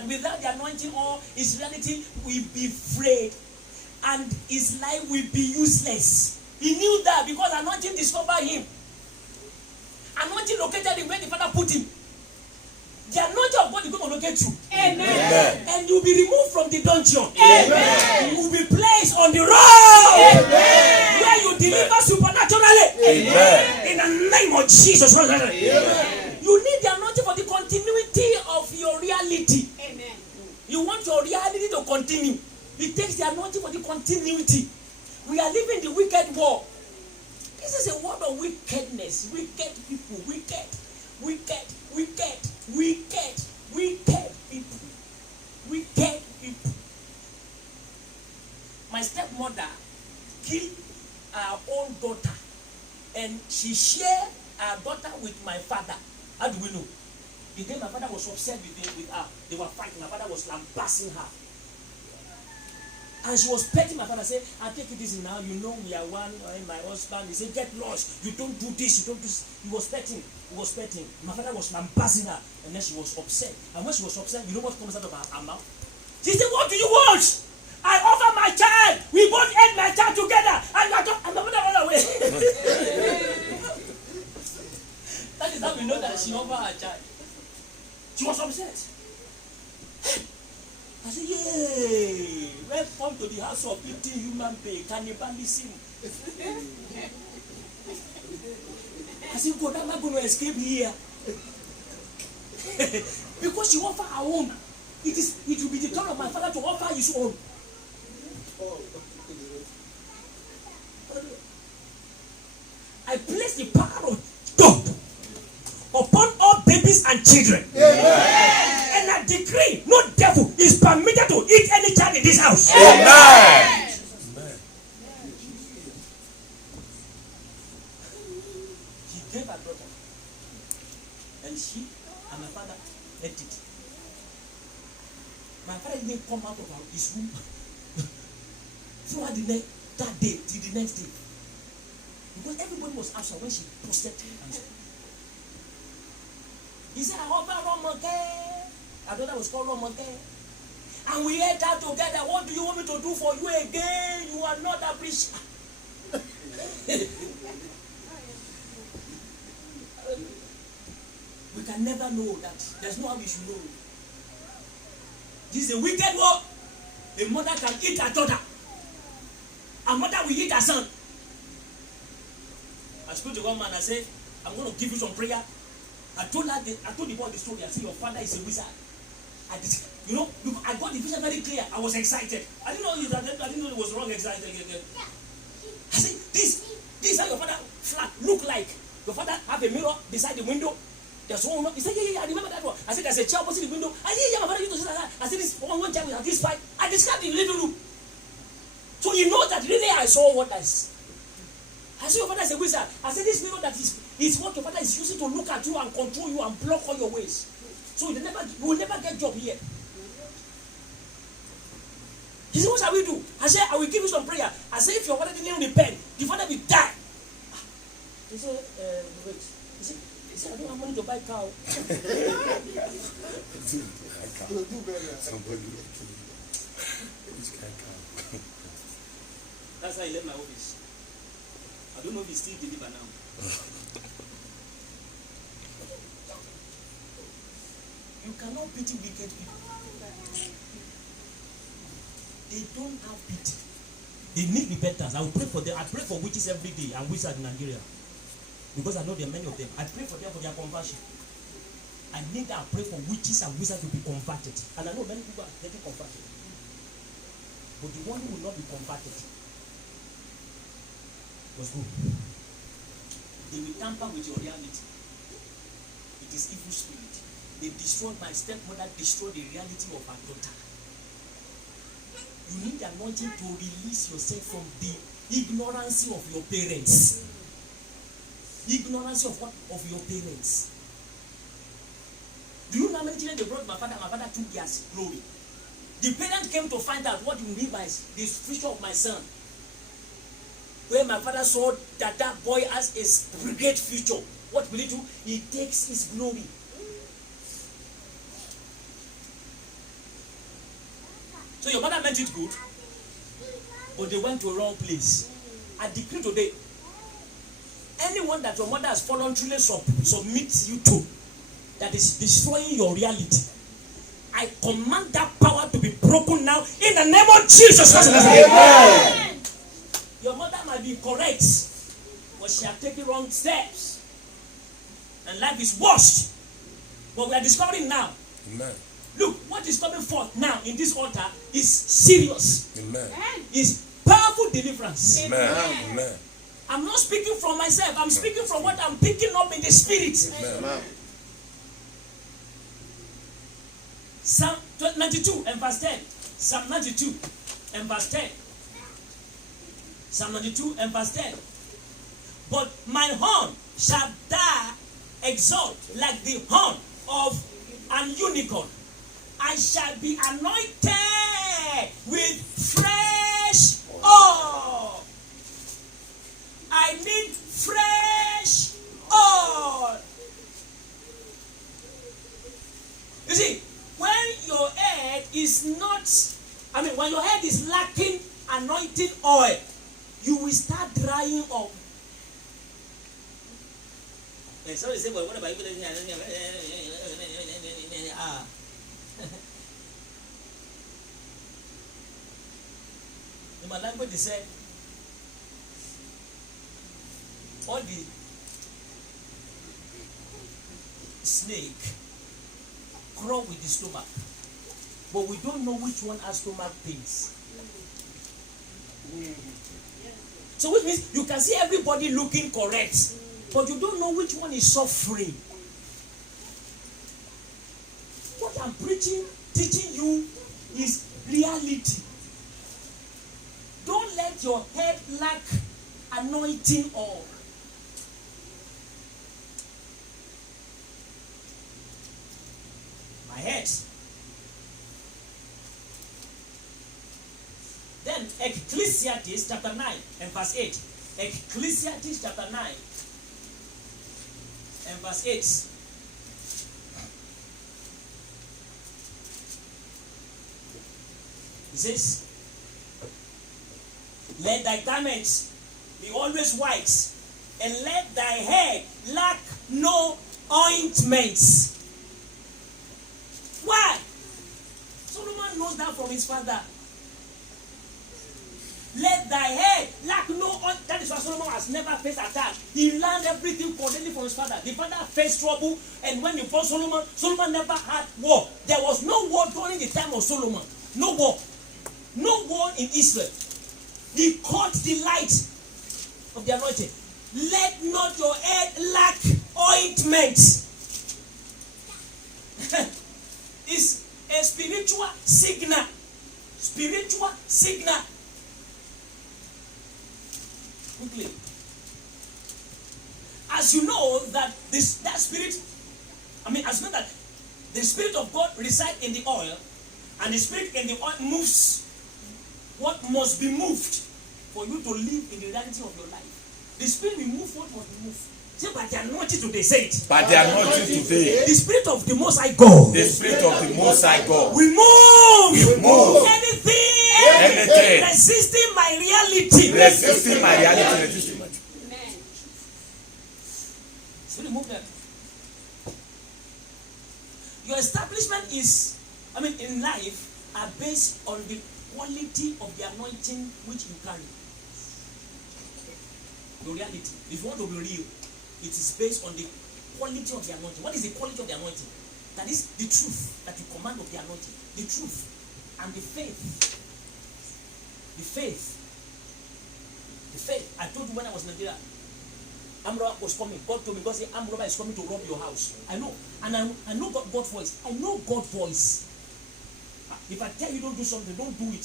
that without the anointing oil, his reality will be frayed and his life will be useless. He knew that because anointing discovered him. Anointing located him where the Father put him. The anointing of God is going to locate you. Amen. And you'll be removed from the dungeon. Amen. You will be placed on the road. Amen. Where you deliver supernaturally. Amen. In the name of Jesus. Amen. You need the anointing for the continuity of your reality. Amen. You want your reality to continue. It takes the anointing for the continuity. We are living the wicked world. This is a world of wickedness. Wicked people. Wicked people. Wicked people. My stepmother killed our own daughter, and she shared our daughter with my father. How do we know? The day my father was upset with her, they were fighting. My father was lambasting her. And she was petting my father, saying, I'll take it easy now. You know we are one. My husband, he said, get lost. You don't do this. You don't do this. He was petting. My father was lambasting her. And then she was upset. And when she was upset, you know what comes out of her mouth? She said, what do you want? I offer my child. We both ate my child together. And my father ran away. That is how we know that she offered her child. She was upset. I said, yay! Welcome to the house of 50 human beings, cannibalism. I said, God, I'm not going to escape here. Because she offered her own. It will be the turn of my father to offer his own. I place the power of God upon all babies and children. Amen. And I decree no devil is permitted to eat any child in this house. Amen. He gave her daughter, and she and my father ate it. My father didn't come out of his room throughout that day till the next day, because everybody was absent when she posted answer. He said, I offer Romoke. Our daughter was called Romoke. And we ate out together. What do you want me to do for you again? You are not appreciated. We can never know that. There's no how we should know. This is a wicked world. A mother can eat her daughter. A mother will eat her son. I spoke to one man. I said, I'm going to give you some prayer. I told the boy the story. I said, your father is a wizard. I got the vision very clear. I was excited. I didn't know it was wrong excited. I said, this is how your father flat look like. Your father have a mirror beside the window. There's one. He said, yeah, I remember that one. I said, there's a chair opposite the window. I said, yeah, my father used to say that. I said, this one chair with this pipe. I described the living room. So you know that really I saw what I said. I said, your father is a wizard. I said, this mirror that is what your father is using to look at you and control you and block all your ways. So you will never get job here. He said, what shall we do? I said, I will give you some prayer. I said, if your father didn't repent, the father will die. He said, wait. He said, I don't have money to buy a cow. That's how he left my office. I don't know if he's still deliver now. You cannot pity wicked people. They don't have pity. They need repentance. I will pray for them. I pray for witches every day and wizards in Nigeria. Because I know there are many of them. I pray for them for their conversion. I need that. I pray for witches and wizards to be converted. And I know many people are getting converted. But the one who will not be converted was who? They will tamper with your reality. It is evil spirit. They destroyed my stepmother, destroyed the reality of her daughter. You need the anointing to release yourself from the ignorance of your parents. Ignorance of what? Of your parents. Do you know how many children they brought my father? My father took their glory. The parent came to find out what you mean by the future of my son. Where my father saw that boy has a great future. What will he do? He takes his glory. So your mother meant it good, but they went to a wrong place. I decree today, anyone that your mother has voluntarily submit you to, that is destroying your reality, I command that power to be broken now in the name of Jesus Christ. Amen. Your mother might be correct, but she has taken wrong steps, and life is worst. But we are discovering now. Amen. Look, what is coming forth now in this altar is serious. Amen. Is powerful deliverance. Amen. Amen. I'm not speaking from myself. I'm speaking from what I'm picking up in the spirit. Amen. Psalm 92 and verse 10. Psalm 92 and verse 10. Psalm 92 and verse 10. But my horn shall thou exalt like the horn of an unicorn. I shall be anointed with fresh oil. I need fresh oil. You see, when your head is not, when your head is lacking anointing oil, you will start drying up. And somebody say, well, what about you? In my language, they say, all the snake crawl with the stomach, but we don't know which one has stomach pains. So which means you can see everybody looking correct, but you don't know which one is suffering. What I'm preaching, teaching you is reality. Don't let your head lack anointing oil. My head. Then Ecclesiastes chapter 9 and verse 8. Ecclesiastes chapter 9 and verse 8. It says, let thy garments be always white, and let thy hair lack no ointments. Why? Solomon knows that from his father. Let thy hair lack no ointment. That is why Solomon has never faced attack. He learned everything correctly from his father. The father faced trouble, and when he fought Solomon, Solomon never had war. There was no war during the time of Solomon. No war. No war in Israel. He caught the light of the anointing. Let not your head lack ointment. It's a spiritual signal. Spiritual signal. Quickly. As you know that that spirit, as you know that the spirit of God resides in the oil, and the spirit in the oil moves what must be moved for you to live in the reality of your life. The spirit will move what must be moved. Say, but the anointing today, say it. But the anointing today. The spirit of the Most High God. The spirit of the Most High God. We move. Anything. Resisting my reality. Resisting my reality. So remove that. Your establishment is, in life, are based on the quality of the anointing which you carry. The reality. If you want to be real, it is based on the quality of the anointing. What is the quality of the anointing? That is the truth that you command of the anointing. The truth and the faith. The faith. The faith. I told you when I was in Nigeria, Amroba was coming. God told me, God said, Amroba is coming to rob your house. I know. And I know God's voice. I know God's voice. If I tell you don't do something, don't do it.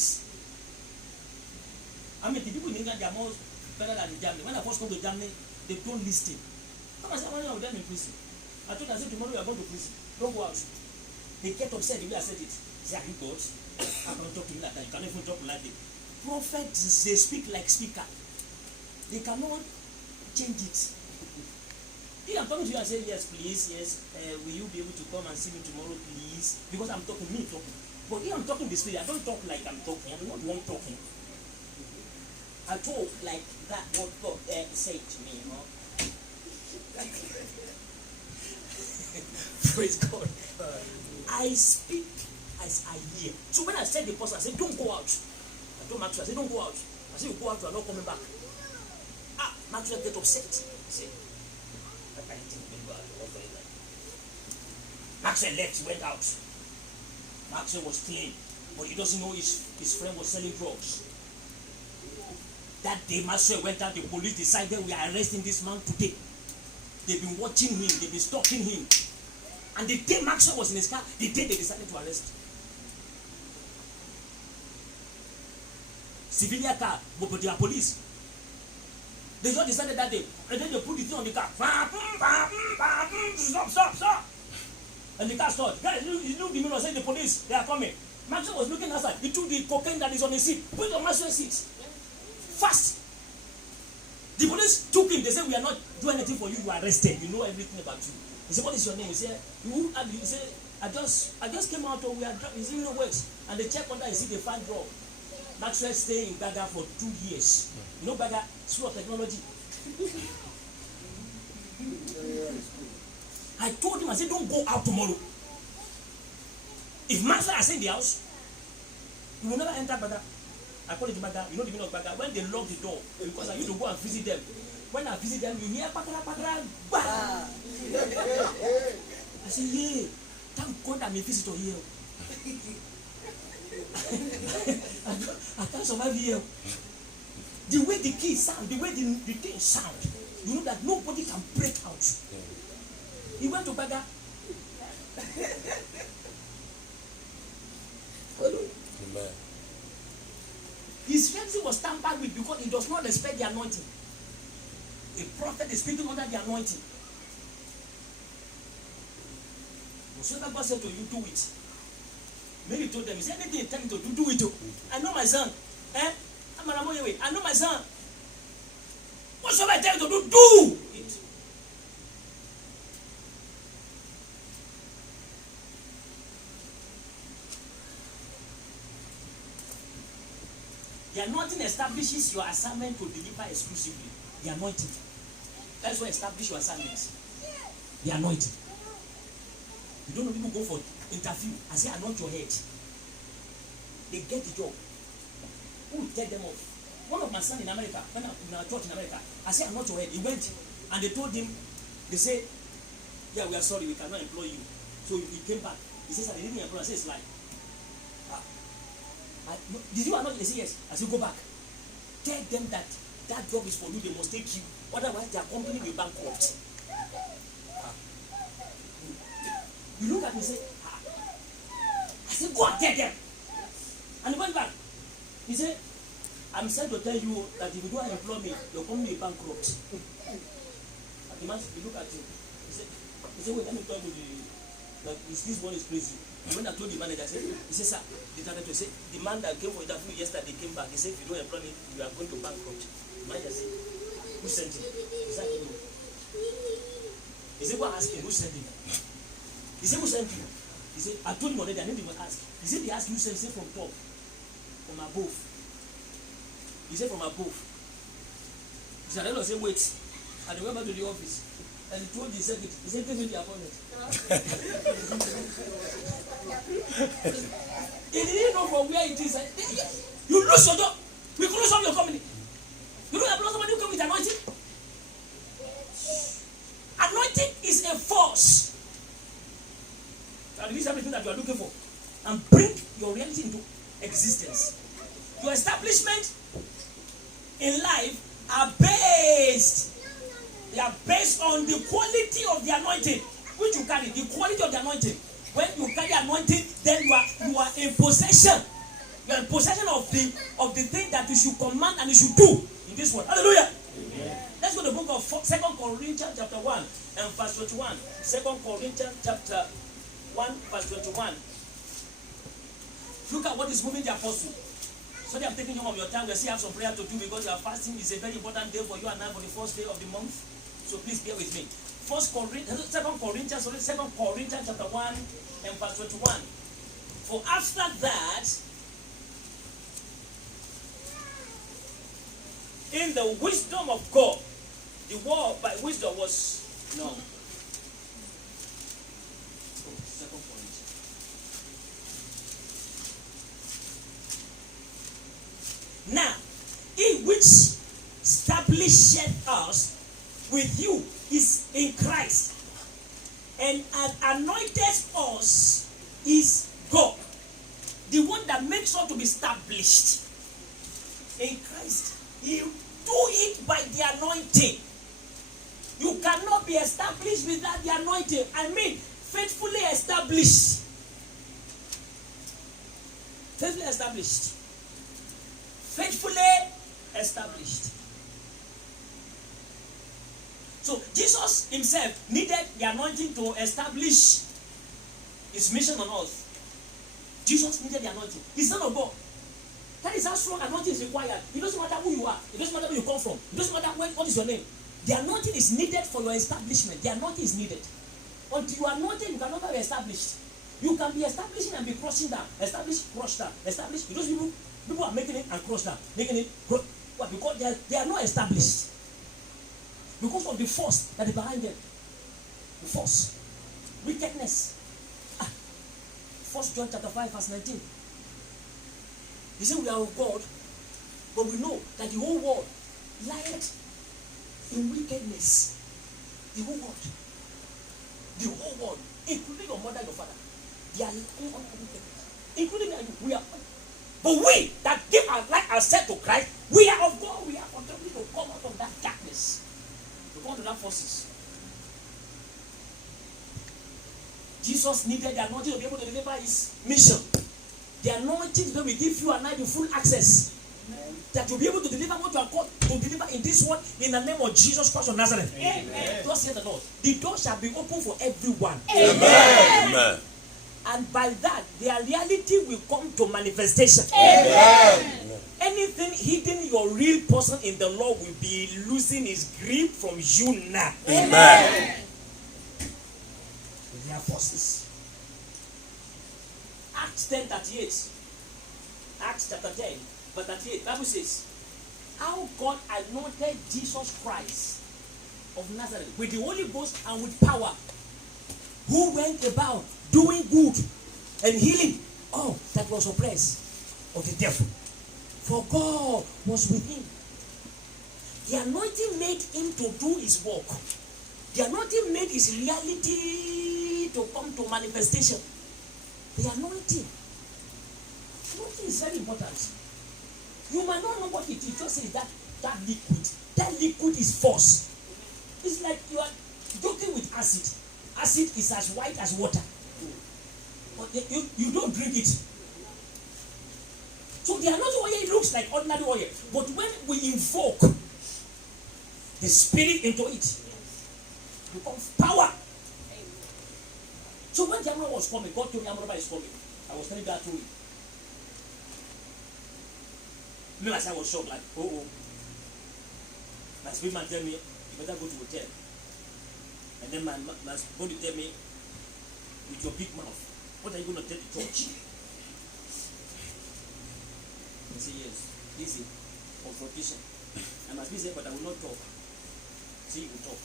The people in England, they are more better than in Germany. When I first come to Germany, they don't listen. Come and say, one of them in prison. I told them, I said, tomorrow you are going to prison. Don't go out. They get upset the way I said it. Say, are you God? I can't talk to me like that. You can't even talk like that. Prophets, they speak like speaker. They cannot change it. If I'm coming to you and say, yes, please, yes, will you be able to come and see me tomorrow, please? Because I'm talking, me talking. But here I'm talking this way. I don't talk like I'm talking. I'm not the one talking. I talk like that what God said to me, you know. Praise God. I speak as I hear. So when I said the person, I said, don't go out. I told Maxwell, I said, don't go out. I said, you go out, you are not coming back. Maxwell get upset. I said, I can't think of Maxwell left, he went out. Maxwell was clean, but he doesn't know his friend was selling drugs. That day, Maxwell went out, the police decided we are arresting this man today. They've been watching him, they've been stalking him. And the day Maxwell was in his car, the day they decided to arrest. Civilian car, but they are police. They just decided that day, and then they put the thing on the car. Stop. And the car stopped. Guys, you look the mirror, say the police, they are coming. Maxwell was looking outside. He took the cocaine that is on the seat, put it on Maxwell's seat. Fast. The police took him. They said, we are not doing anything for you. You are arrested. We know everything about you. He said, what is your name? He said, he said, I just came out of we are drunk. He said, no works. And they check under his seat, they find drug. Maxwell stayed in Gaga for 2 years. You know Gaga, school of technology. I told him, I said, don't go out tomorrow. If Maxwell is in the house, you will never enter Gaga. I call it Baga. You know the meaning of Baga? When they lock the door, because I used to go and visit them. When I visit them, you hear patara, bah! I say, yeah, thank God I'm a visitor here. I can't survive here. The way the key sound, the way the thing sound, you know that nobody can break out. He went to Baga. Amen. His fiancé was tampered with because he does not respect the anointing. A prophet is speaking under the anointing. Whatever God said to you, do it. Mary told them, he said, anything you tell me to do it. I know my son. I know my son. Whatsoever I tell you to do it. The anointing establishes your assignment to deliver exclusively. The anointing. That's what establishes your assignments. The anointing. You don't know people go for interview and say, anoint your head. They get the job. Who will take them off? One of my sons in America, when in our church in America, I said, anoint your head. He went and they told him, they said, yeah, we are sorry, we cannot employ you. So he came back. He says, I didn't employ. I said, it's like, did you anoint? They say, yes. I said, go back. Tell them that that job is for you, they must take you. Otherwise, their company will bankrupt. You look at me and say, I said, go and tell them. And he went back. He said, I'm sent to tell you that if you don't employ me, your company will bankrupt. And the man, he looked at him. He said, wait, let me tell you, that this one is crazy. And when I told the manager, I said, he said, sir, the director said, the man that came for interview yesterday came back. He said, if you don't employ me, you are going to bankrupt. The manager said, who sent him? He said, he said, go ask him, who sent him? He said, who sent you? He said, I told him already, I didn't even ask. He said, they asked you, he said, from top, from above. He said, from above. He said, I don't say, wait. And he went back to the office. And he told the secretary, he said, give me the appointment. He didn't know from where it is. You lose your job. We close up your company. You don't employ somebody who came with anointing. Anointing is a force that release everything that you are looking for and bring your reality into existence. Your establishment in life are based on the quality of the anointing which you carry. The quality of the anointing. When you carry anointing, then you are in possession. You are in possession of the thing that you should command and you should do in this world. Hallelujah. Amen. Let's go to the book of 2 Corinthians chapter 1 and verse 21. 2 Corinthians chapter 1 verse 21. Look at what is moving the apostle. So they are taking some of your time. We still have some prayer to do because you are fasting. It's a very important day for you and I for the first day of the month. So please bear with me. 2 Corinthians chapter 1 and verse 21. For after that, in the wisdom of God, the word by wisdom was no. Second point. Now, he which established us with you is in Christ, and has anointed us is God, the one that makes us to be established in Christ. He do it by the anointing. You cannot be established without the anointing. I mean, faithfully established. Faithfully established. Faithfully established. So Jesus himself needed the anointing to establish his mission on earth. Jesus needed the anointing. He's Son of God. That is how strong anointing is required. It doesn't matter who you are. It doesn't matter where you come from. It doesn't matter what is your name. The anointing is needed for your establishment. The anointing is needed. Until you are anointed, you cannot be established. You can be establishing and be crushing down. Establish, crush down. Establish. Those people are making it and crush down. Making it crush. What? Because they are not established. Because of the force that is behind them. The force. Wickedness. 1 John chapter 5 verse 19. They say we are of God, but we know that the whole world lied in wickedness. The whole world. The whole world, including your mother and your father, they are lying on wickedness. Including me and you, we are. But we that give our life ourselves to Christ, we are of God. We are content to come out of that darkness, to come to that forces. Jesus needed the anointing to be able to deliver his mission. The anointing that will give you and I the full access. Amen. That you'll be able to deliver what you are called to deliver in this world in the name of Jesus Christ of Nazareth. Amen. Thus saith the Lord. The door shall be open for everyone. Amen. Amen. And by that, their reality will come to manifestation. Amen. Anything hidden your real person in the Lord will be losing his grip from you now. Amen. There are forces. Acts 10:38. Acts chapter 10, verse 38. Bible says, how God anointed Jesus Christ of Nazareth with the Holy Ghost and with power, who went about doing good and healing all that was oppressed of the devil. For God was with him. The anointing made him to do his work. The anointing made his reality to come to manifestation. The anointing. Anointing is very important. You might not know what it is. Just say that liquid. That liquid is force. It's like you are joking with acid. Acid is as white as water. But you don't drink it. So the anointing oil looks like ordinary oil. But when we invoke the spirit into it, it becomes power. So when the Amroba was coming, God told me Amroba is coming. I was telling that to him. Me myself was shocked, like, oh. My spirit man tell me, you better go to hotel. And then my body tell me, with your big mouth, what are you going to tell the church? I say, yes, easy, confrontation. I must be saying, but I will not talk. See, you will talk.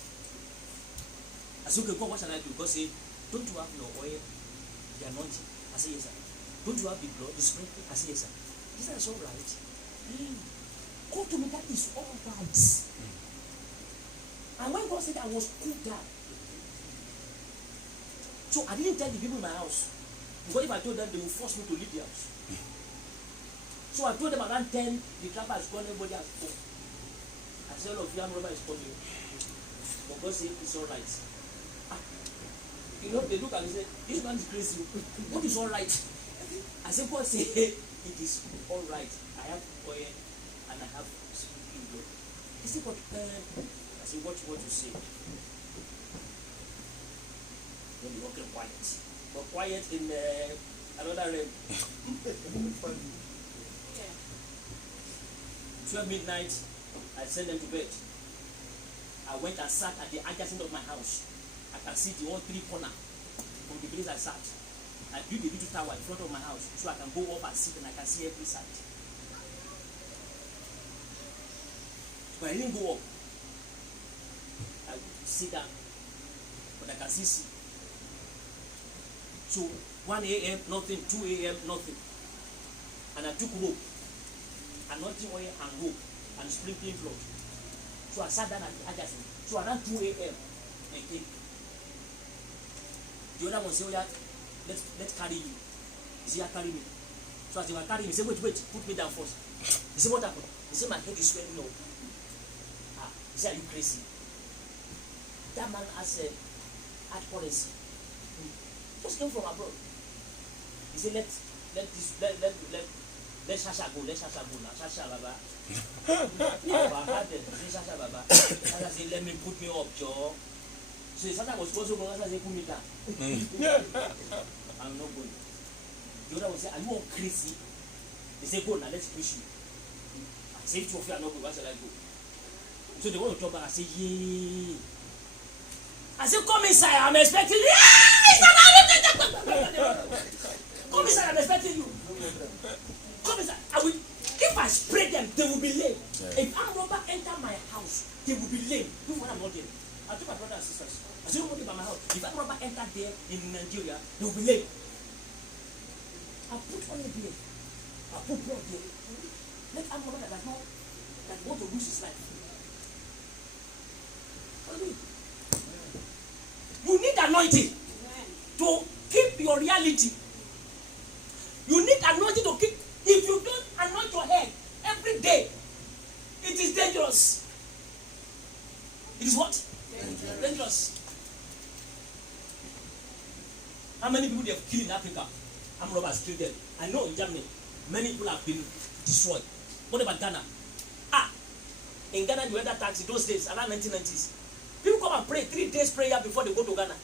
I said, okay, God, what shall I do? God say, don't you have your oil, the anointing? I say, yes, sir. Don't you have the blood, the sprinkle? I say, yes, sir. He said, it's all right. God told me that is all right. And when God said I was cool down, so I didn't tell the people in my house. Because if I told them, they would force me to leave the house. So I told them around 10, the trapper is gone, everybody has gone. I said, all of you, Amroba is coming. But God said, it's all right. You know, they look at me and say, this man is crazy. What is all right? I said, God say, it is all right. I have oil and I have speaking blood. He said, but I said, what you say? Then you walk quiet. But quiet in another realm. 12 midnight, I sent them to bed. I went and sat at the adjacent of my house. I can see the all three corner from the place I sat. I built a little tower in front of my house so I can go up and sit and I can see every side. But I didn't go up. I would sit down, but I can still see. So 1 a.m. nothing, 2 a.m. nothing, and I took rope, anointing oil and rope and sprinkling flood. So I sat down at the adjacent. So around 2 a.m. I came. The other one said, "Oh yeah, let's carry you." He said, "Yeah, carry me." So as they were carrying me, he said, "Wait, put me down first." He said, "What happened?" He said, "My head is swelling up." He said, "Are you crazy?" That man has had currency. Just came from abroad. He said, let Shasha go. Let Shasha go now. Shasha Baba. Shasha Baba. Shasha said, "Let me put me up, Joe." So Shasha was supposed to go. Shasha said, "Put me down." I'm not going. The other one said, "Are you all crazy?" They said, "Go now. Let's push you." I said, "Two of you are not going. Why shall I go?" So they want to talk back. I said, "Yeah." I said, "Come inside. I'm expecting you." Come inside. I'm expecting you. Come inside. If I spray them, they will be lame. Yeah. If armed robber enter my house, they will be lame. Even when I'm not there. I told my brothers and sisters, I said, "Nobody by my house. If armed robber enter there in Nigeria, they will be lame." I put on a beard. I put blood there. Let armed robber that want to lose his life. You need anointing to keep your reality. You need anointing to keep. If you don't anoint your head every day, it is dangerous. It is what? Dangerous. How many people they have killed in Africa? Armed robbers killed them. I know in Germany, many people have been destroyed. What about Ghana? In Ghana, you had that tax in those days, around 1990s. People come and pray 3 days prayer before they go to Ghana,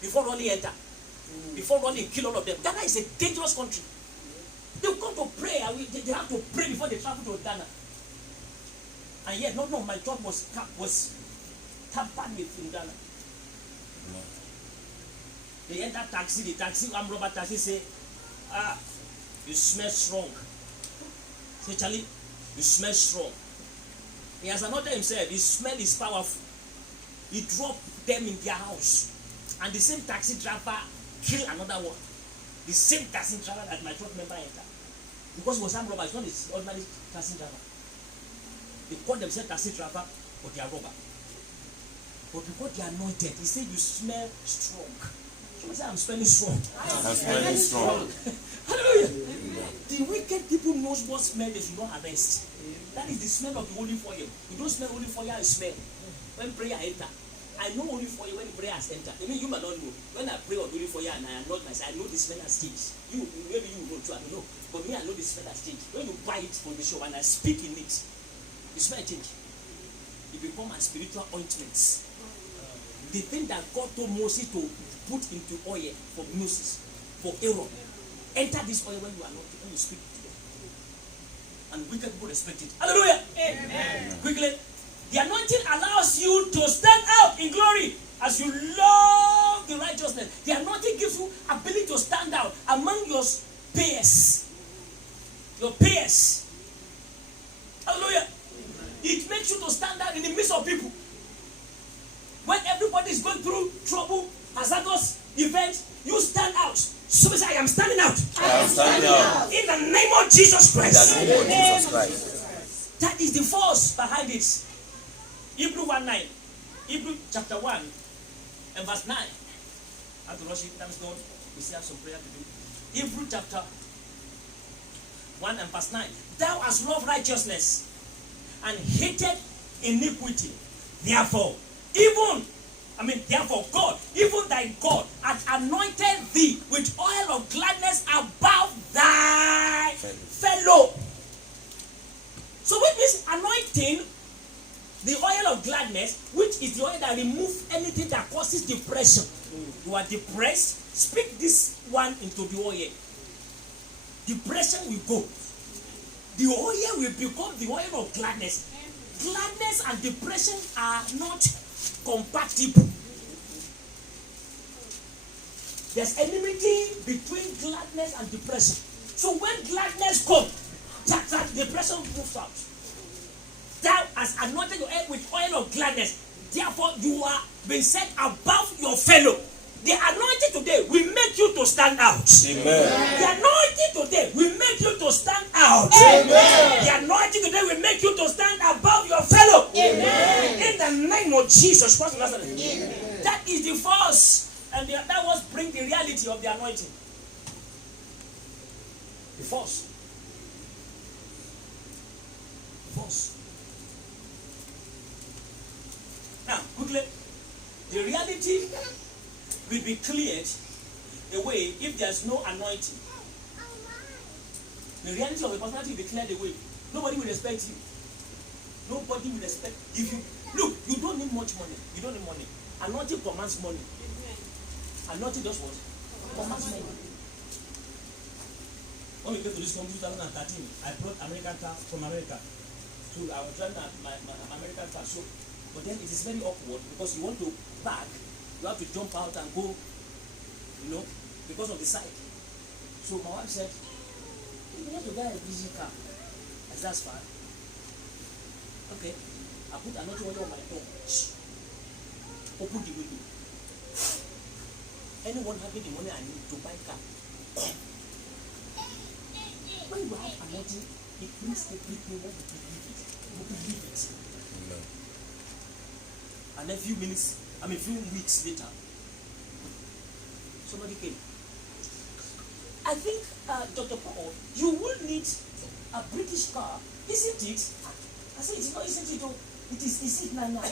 before running enter, before running kill all of them. Ghana is a dangerous country. They come to pray. They have to pray before they travel to Ghana. And yet, no, my church was tampered with in Ghana. They enter taxi. The taxi, armed robber taxi say, "You smell strong." Say, "Charlie, you smell strong." He has anointed himself. His smell is powerful. He dropped them in their house. And the same taxi driver killed another one. The same taxi driver that my church member entered. Because he was armed robber, it's not his ordinary taxi driver. They call themselves taxi driver, but they are robber. But because they are anointed, he said, "You smell strong." So I said, "I'm smelling strong." I'm smelling strong. Hallelujah. The wicked people knows what smell they should not arrest. That is the smell of the olive oil. You don't smell olive oil, you smell. When prayer enter, I know olive oil when prayer has entered. I mean, you might not know. When I pray on olive oil and I anoint myself, I know the smell has changed. Maybe you know too, I don't know. But me, I know the smell has changed. When you buy it from the shop and I speak in it, the smell change. It becomes a spiritual ointment. The thing that God told Moses to put into oil for Moses, for Aaron, enter this oil when you are not, when you speak to them. And wicked people respect it. Hallelujah. Amen. Quickly. The anointing allows you to stand out in glory as you love the righteousness. The anointing gives you ability to stand out among your peers. Your peers. Hallelujah. It makes you to stand out in the midst of people. When everybody is going through trouble, hazardous events, you stand out. So say, "I am standing out." I am standing out. In the name of Jesus Christ. In the name of Jesus Christ. That is the force behind it. Hebrew 1:9. Hebrew chapter 1 and verse 9. I have to rush it. Thanks God. We still have some prayer to do. Hebrew chapter 1 and verse 9. "Thou hast loved righteousness and hated iniquity. Therefore, God, even thy God, hath anointed thee with oil of gladness above thy fellow." So which means anointing, the oil of gladness, which is the oil that removes anything that causes depression. You are depressed, speak this one into the oil. Depression will go. The oil will become the oil of gladness. Gladness and depression are not compatible. There's enmity between gladness and depression. So when gladness comes, that depression moves out. Thou hast anointed your head with oil of gladness. Therefore, you are being set above your fellow. The anointing today will make you to stand out. Amen. The anointing today will make you to stand out. Amen. The anointing today will make you to stand above your fellow. Amen. In the name of Jesus Christ of Nazareth. That is the force, and that was bring the reality of the anointing. The force. Force. Now, quickly, the reality will be cleared away if there's no anointing. The reality of the personality will be cleared away. Nobody will respect you. Nobody will respect if you look. You don't need much money. You don't need money. Anointing commands money. Anointing does what? Commands money. When we came to this country in 2013, I brought American car from America. So I was driving my American car. So, but then it is very awkward because you want to park, you have to jump out and go, because of the side. So my wife said, "You have to buy a busy car." I said, "That's fine." Okay. I put another one on my door. Open the window. Anyone having the money I need to buy a car, come. When you have anointing, it brings everything what you believe it. You believe it. Amen. And then few weeks later, somebody came. I think, Dr. Paul, you will need a British car, isn't it? I said, it's not, isn't it? It is it now?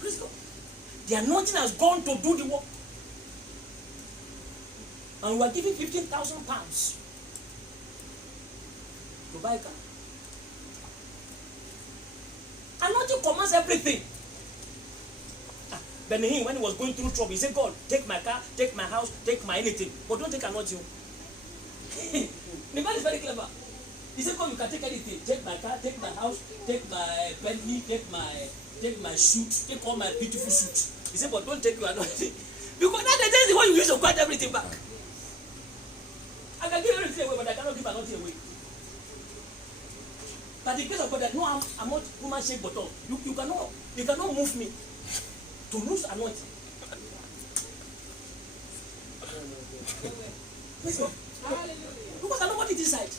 Praise God. The anointing has gone to do the work. And we are giving £15,000 to buy a car. Anointing commands everything. Benny, when he was going through trouble, he said, "God, take my car, take my house, take my anything, but don't take anointing." The man is very clever. He said, "God, you can take anything. Take my car, take my house, take my Bentley, take my suit, take all my beautiful suit." He said, "But don't take your anointing." Because that's the one you use to get everything back. I can give everything away, but I cannot give anointing away. But the grace of God, that no, I'm not human shaped bottle. You cannot move me to lose anointing. Praise God. Because I know what it is like.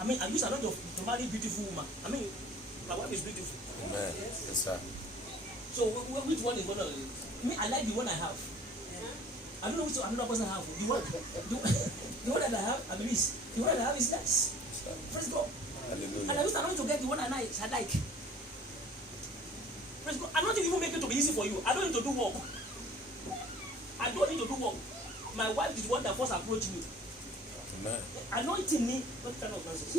I use anointing to marry beautiful woman. My wife is beautiful. Amen. Yes, sir. So which one is one of them? I like the one I have. I don't know which another person have. The one that I have, the one that I have is nice. Praise God. Hallelujah. And I used to get the one I like. Praise God. I don't even make it to be easy for you. I don't need to do work. My wife is the one that first approached me. Amen. Anointing me. What kind of nonsense?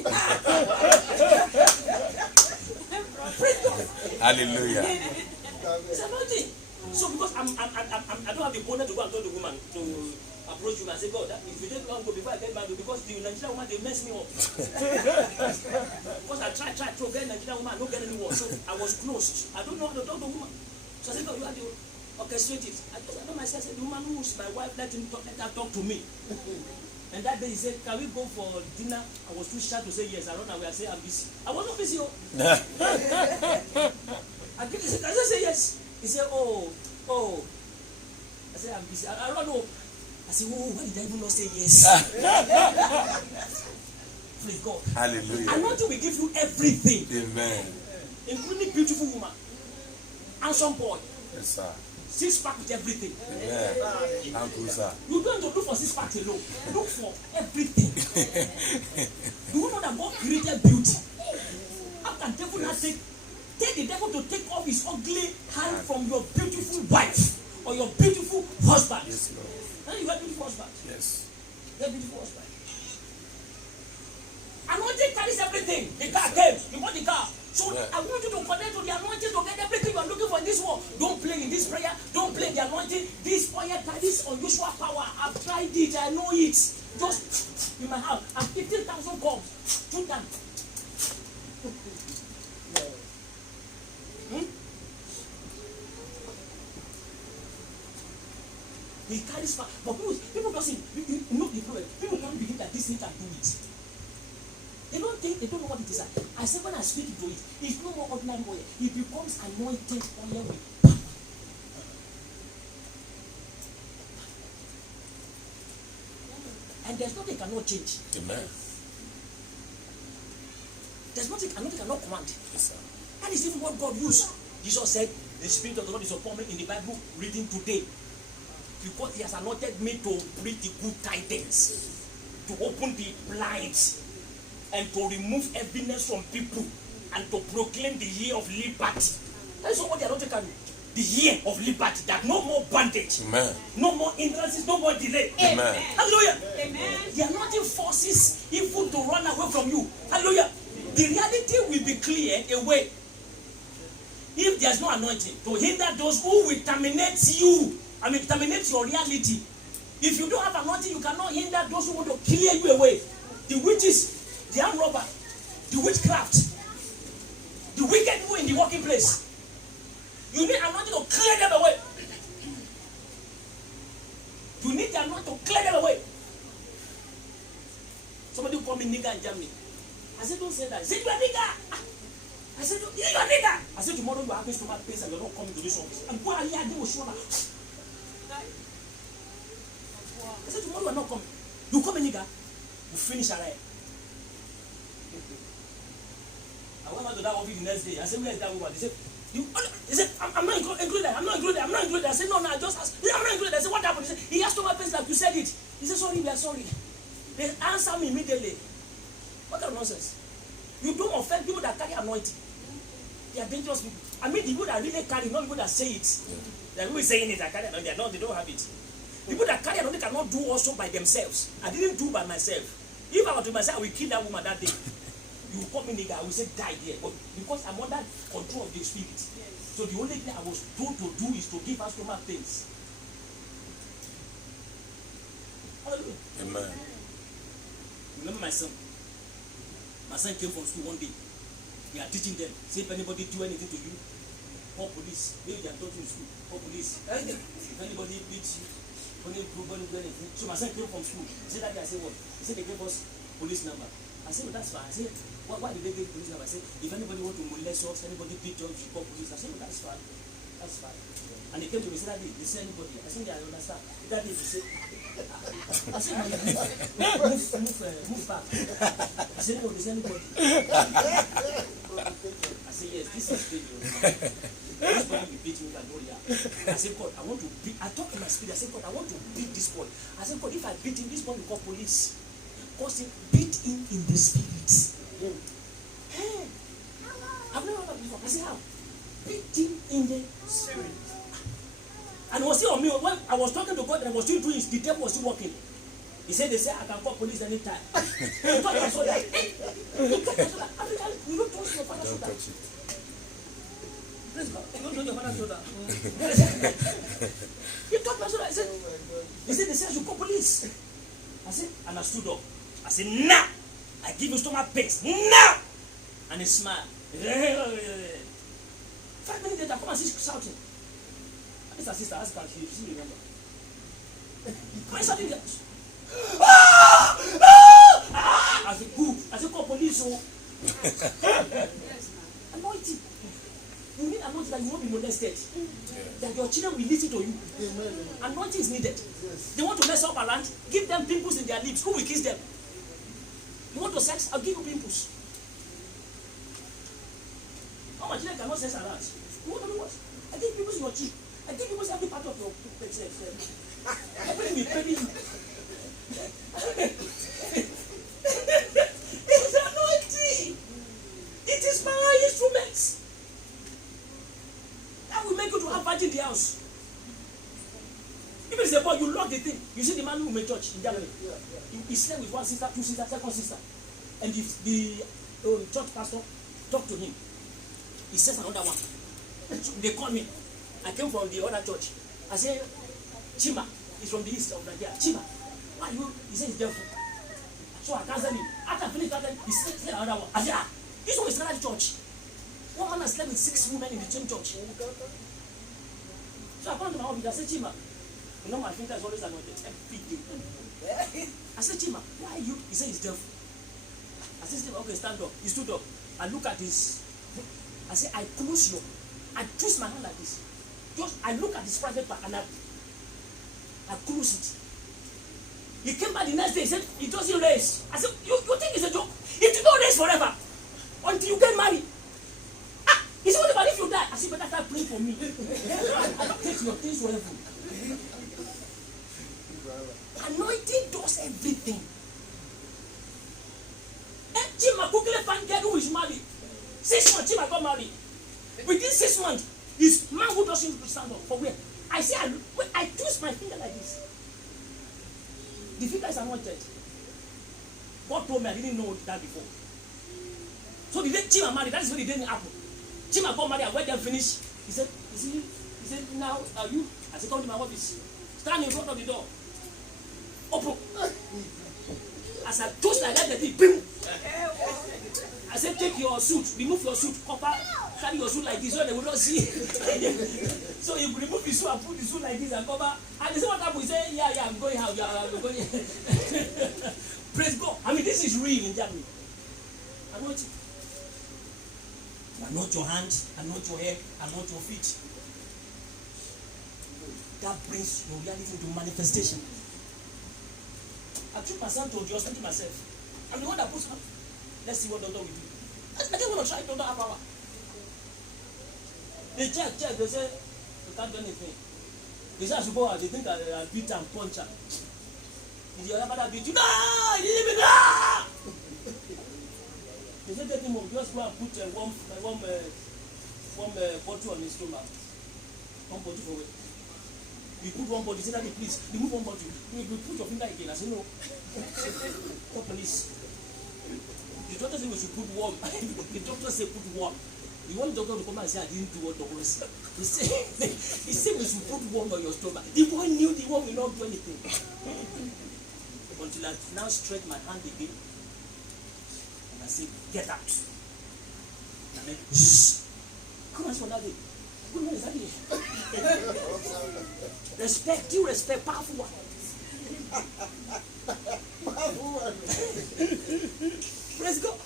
Praise God. Hallelujah. It's anointing. So because I don't have the bonnet to go and tell the woman to approach you and say, "God, if you take long go before I get married," because the Nigerian woman, they mess me up. Because I tried to get Nigerian woman, I don't get anyone. So I was closed. I don't know how to talk to the woman. So I said, "God, you have to orchestrate it." I know myself. I said, "The woman who is my wife, let her talk to me." And that day he said, "Can we go for dinner?" I was too shy to say yes. I don't know where I say I'm busy. I was not busy. I just say yes. He said, "Oh." I said, "I'm busy." I don't know. I said, "Oh, why did I even not say yes?" Praise God. Hallelujah. Anointing will give you everything. Amen. Including beautiful woman, handsome boy, Yes, sir. six-pack with everything. Amen. Thank you, sir. You don't look for six-pack alone. Look for everything. Do you know that God created beauty? How can devil not take the devil to take off his ugly hand from your beautiful wife or your beautiful husband? Yes, Lord. And you have beautiful husband. Yes. You have beautiful husband. Anointing carries everything. The car came. You bought the car. So I want you to connect to the anointing to get everything you are looking for in this world. Don't play in this prayer. Don't play in the anointing. This oil carries unusual power. I've tried it. I know it. Just in my house. I'm 15,000 comes. Shoot them. He carries power. But people don't see. You know the problem. People can't believe that this thing can do it. They don't know what it is. I said when I speak into it, it's no more ordinary oil. It becomes anointed oil with power. And there's nothing cannot change. Amen. There's nothing cannot command. Yes, sir. That is even what God used. Jesus said, the Spirit of the Lord is upon me in the Bible reading today. Because he has anointed me to preach the good tidings, to open the blind, and to remove heaviness from people, and to proclaim the year of liberty. That is what the anointing can do. The year of liberty, that no more bondage, Amen. no more hindrances, no more delay. Amen. Hallelujah. Amen. The anointing forces evil to run away from you. Hallelujah. The reality will be cleared away if there's no anointing to hinder those who will terminate you. Terminate your reality. If you don't have anointing, you cannot hinder those who want to clear you away. The witches, the armed robber, the witchcraft, the wicked people in the working place. You need anointing to clear them away. You need the anointing to clear them away. Somebody called me nigger in Germany. I said, don't say that. He said, you are nigger. I said, you are nigger. I said, tomorrow you are having stomach pains and you are not coming to this office. And go ahead, they will show up. I said, tomorrow you are not coming. You come in, nigger. We finish alright. I went out to that office the next day. I said, where is that woman? They said, I'm not included. I'm not included. I said, no, I just asked. I'm not included. I said, what happened? He said, he has stomach pains like you said it. He said, sorry, we are sorry. They answer me immediately. What kind of nonsense? You don't offend people that carry anointing. They are dangerous people. The people that really carry, not people that say it. The people saying it, that carry anointing, they don't have it. People that carry anointing cannot do also by themselves. I didn't do by myself. If I were to myself, I will kill that woman that day. You call me nigga, I will say die there. But because I'm under control of the spirit. So the only thing I was told to do is to give her stomach pains. Hallelujah. Amen. Remember my son. My son came from school one day. We are teaching them. Say if anybody do anything to you, call police. Maybe they are taught in school. Call police. If anybody beats you, anybody do anything. So my son came from school. He said that day, I said what? He said they gave us police number. I said, well, that's fine. I said, why did they give police number? I said, if anybody want to molest us, anybody beat us, you call police. I said, well, that's fine. That's fine. And he came to me, said that day, they say anybody. I said, yeah, I understand. That day, he said, I said, move back. I said, no, there's anybody. I said, yes, this is dangerous. This boy will beat me like Gloria. I said, God, I want to beat. I talked to my spirit. I said, God, I want to beat this boy. I said, God, if I beat him, this boy will call police. Because he beat him in the spirit. Hey, I've never heard that before. I said, how? Beat him in the spirit. And it was still on me. When I was talking to God and I was still doing it, the devil was still working. He said, they say, I can call police anytime. You thought I saw that. You don't trust your father's shoulder. Praise God. You don't know your father's shoulder. You thought my shoulder. He said, they say I should call police. I said, and I stood up. I said, now. I give you stomach pains. Now. And he smiled. 5 minutes later, come and see shouting. It's a sister, ask her, she remember. Why is something else? I said, who? I said, call police. So. Anointing. You need anointing that you won't be molested. That your children will listen to you. Anointing is needed. They want to mess up around, give them pimples in their lips. Who will kiss them? You want to sex? I'll give you pimples. How much children cannot sex around? You want to know what? I give pimples in your cheek. I give you every part of your sex. Everything will pay you. It's anointing. It is power instruments. That will make you to have virgin in the house. If it's a boy, you lock the thing. You see the man who made church in Germany. He slept with one sister, two sisters, second sister. And the church pastor talked to him. He says another one. So they called me. I came from the other church. I said, Chima, he's from the east of Nigeria. Chima, why you? He said he's devil. So I canceled him. After I finished that, he said another one. I said, this one is another church. One man has slept with 6 women in the same church. So I called to my office. I said, Chima, You know my finger is always anointed every day. I said, Chima, why are you? He said, he's deaf. I said, okay, stand up. He stood up. I look at his. I said, I close your. I twist my hand like this. Just I look at his private part and I close it. He came back the next day. He said, it doesn't raise. I said, you think it's a joke? It will not raise forever until you get married. He said, what about if you die? I said, better start praying for me. I take your things to heaven. Anointing does everything. And Chima quickly found girl who is married. 6 months, Chima got married. Within 6 months, his man who doesn't stand up for where? I say, I twist my finger like this. The finger is anointed. God told me I didn't know that before. So the day Chima married, that is when the didn't happen. Chima got married, I went there finish. He said, now are you? I said, come to my office. Stand in front of the door. Open. As I touched like that, the boom. I said, take your suit, remove your suit, carry your suit like this so they will not see. So you remove the suit and put the suit like this and cover. And they say, what happened? We say, yeah, I'm going out. I'm going. Praise God. I mean, this is real in Germany. Anoint it. Anoint your hands, anoint your head, anoint your feet. That brings your reality into manifestation. I took myself to the hospital myself. I'm the one that puts up. Let's see what doctor will do. I just want to try doctor have power. They check, they say, you can't do anything. They say I should go out, they think I beat and punch her. Did the other beat you? No! You didn't even know! They say take him home, just go and put one bottle on his stomach. One bottle for it. You put one bottle, say that please, remove one bottle. You put your finger again. I say no. Stop police. The doctor said we should put one. The doctor said put one. You want the doctor to come and say I didn't do what the doctor said. He said we should put one on your stomach. The boy knew the one will not do anything. Until I now stretch my hand again. And I say, get out. And then, shh. Come on, that day. Good man, is that it? Respect, due respect, powerful one. Praise God.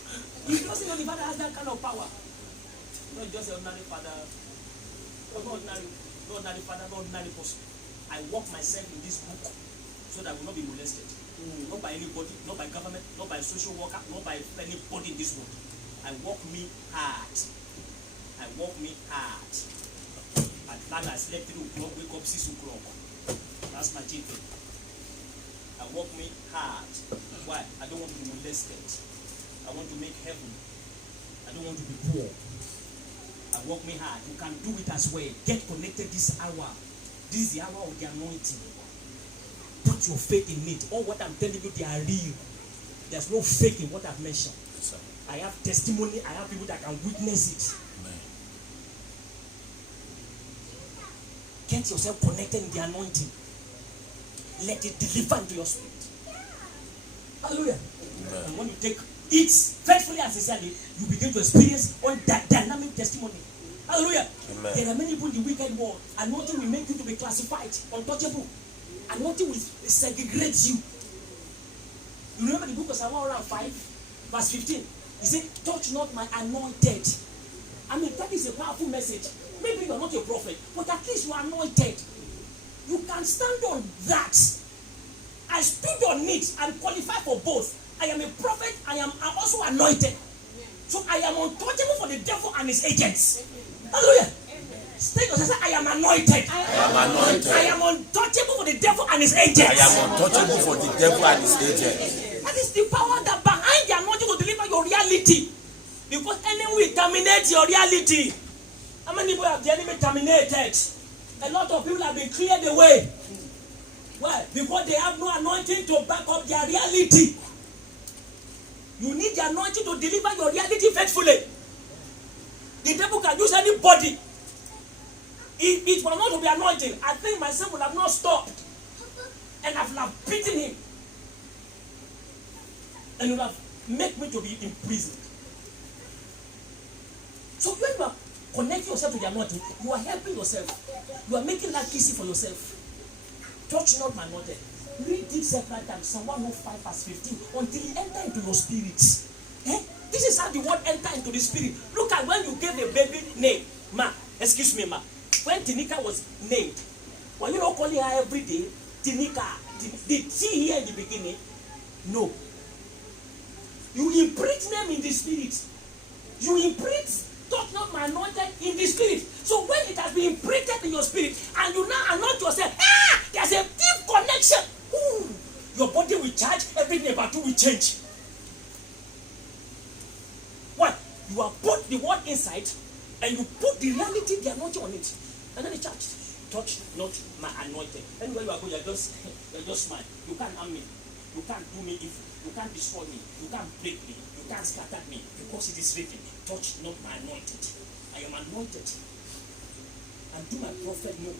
You don't see the father has that kind of power. Not just an ordinary father. Not ordinary father, not ordinary person. I walk myself in this book so that I will not be molested. Not by anybody, not by government, not by social worker, not by anybody in this world. I walk me hard. I walk me hard. At night I slept 3 o'clock, wake up 6 o'clock. That's my chief. I walk me hard. Why? I don't want to be molested. I want to make heaven. I don't want to be poor. I walk me hard. You can do it as well. Get connected this hour. This is the hour of the anointing. Put your faith in it. All what I'm telling you, they are real. There's no fake in what I've mentioned. Yes, I have testimony. I have people that can witness it. Amen. Get yourself connected in the anointing. Let it deliver into your spirit. Hallelujah. Amen. And when you take it faithfully and sincerely, you begin to experience on that dynamic testimony. Hallelujah. Amen. There are many people in the wicked world. Anointing will make you to be classified, untouchable. Anointing will segregate you. You remember the book of Psalm 105, verse 15? He said, touch not my anointed. I mean, that is a powerful message. Maybe you are not a prophet, but at least you are anointed. You can stand on that. I stood on it and qualified for both. I am a prophet, I'm also anointed. So I am untouchable for the devil and his agents. Hallelujah. Stay yourself, say, I am anointed. I am anointed. I am untouchable for the devil and his agents. I am untouchable for the devil and his agents. That is the power that behind the anointing will deliver your reality. Because enemy will terminate your reality. How many people have the enemy terminated? A lot of people have been cleared away. Why? Because they have no anointing to back up their reality. You need the anointing to deliver your reality faithfully. The devil can use anybody. If it were not to be anointed, I think myself would have not stopped. And I would have beaten him. And would have made me to be imprisoned. So when you are connecting yourself to the anointing, you are helping yourself. You are making life easy for yourself. Touch not my anointed. Read it several times. Psalm 105 verse 15 until it enter into your spirit. Eh? This is how the word enter into the spirit. Look at when you gave the baby name. Ma, excuse me, ma. When Tinika was named, were you not calling her every day? Tinika. Did she hear in the beginning? No. You imprint name in the spirit. You imprint, touch not my anointed in the spirit. So when it has been imprinted in your spirit, and you now anoint yourself, there's a deep connection. Ooh, your body will charge, everything about you will change. What? You have put the word inside, and you put the reality, the anointing on it, and then it charged. Touch not my anointed. Anywhere you are going, you're just smile. You can't harm me. You can't do me evil. You can't destroy me. You can't break me. You can't scatter me. Because it is written, touch not my anointed. I am anointed. And do my prophet know.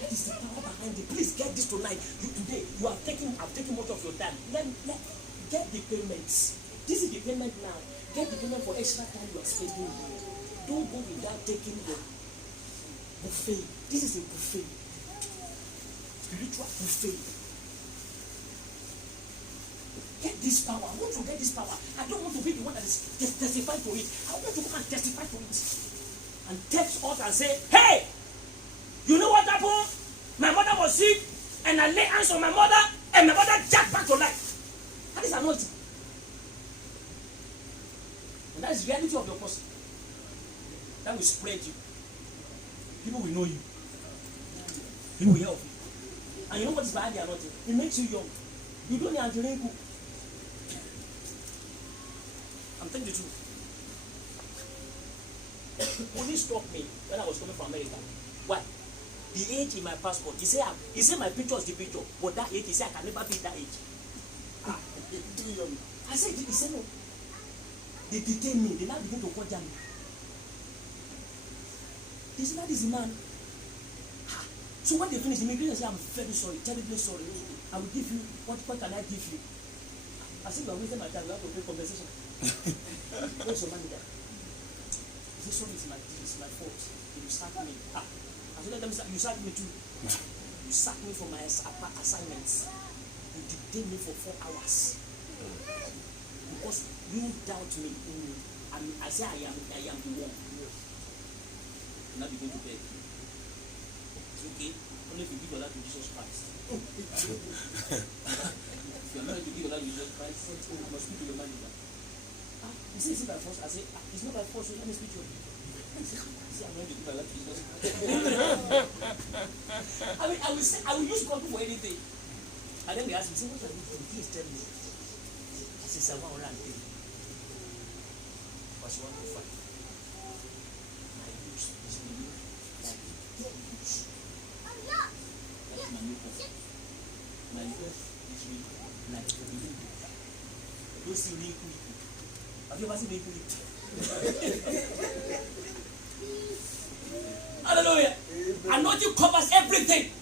That is the power behind it. Please get this tonight. I've taken much of your time. Let get the payments. This is the payment now. Get the payment for extra time you are spending here. Don't go without taking the buffet. This is a buffet. Spiritual buffet. Get this power. I want to get this power. I don't want to be the one that is testifying to it. I want to come and testify to it. And text us and say, hey, you know what happened? My mother was sick, and I lay hands on my mother, and my mother jacked back to life. That is anointing. And that is the reality of your person. That will spread you. People will know you. People will help you. And you know what is behind the anointing? It makes you young. You don't need anti-wrinkle. I'm telling the truth. Police stopped me when I was coming from America. Why? The age in my passport. He said my picture is the picture. But that age, he said I can never be that age. Too young. I said, he said no. They detained me. They now begin to call me. They said, that is the man. So when they finish, the immigration said, I'm very sorry, terribly sorry. I will give you, what can I give you? I said, you are wasting my time, you have to pay compensation. Where's your money there? He said, sorry, it's my fault. You sacked me. I said, let them say, you sacked me too. You sacked me for my assignments. You detained me for 4 hours. Because you doubt me. I say I am the one. You now begin to beg. It's okay. Only if you give your life to Jesus Christ. If you are not ready to give your life to Jesus Christ, you must speak to your manager. He says, is it by force? I say, it's not by force, so let me speak to you. See, I'm ready to give my life to Jesus Christ. I will use God for anything. And then they ask me, say, what are you doing? Please tell me. I say, 103. Verse 1 to 5. My use is renewed like the use. That is my new prophet. My breath is renewed like the wind. Don't see wrinkle. Have you ever seen wrinkle? Hallelujah. Anointing covers everything.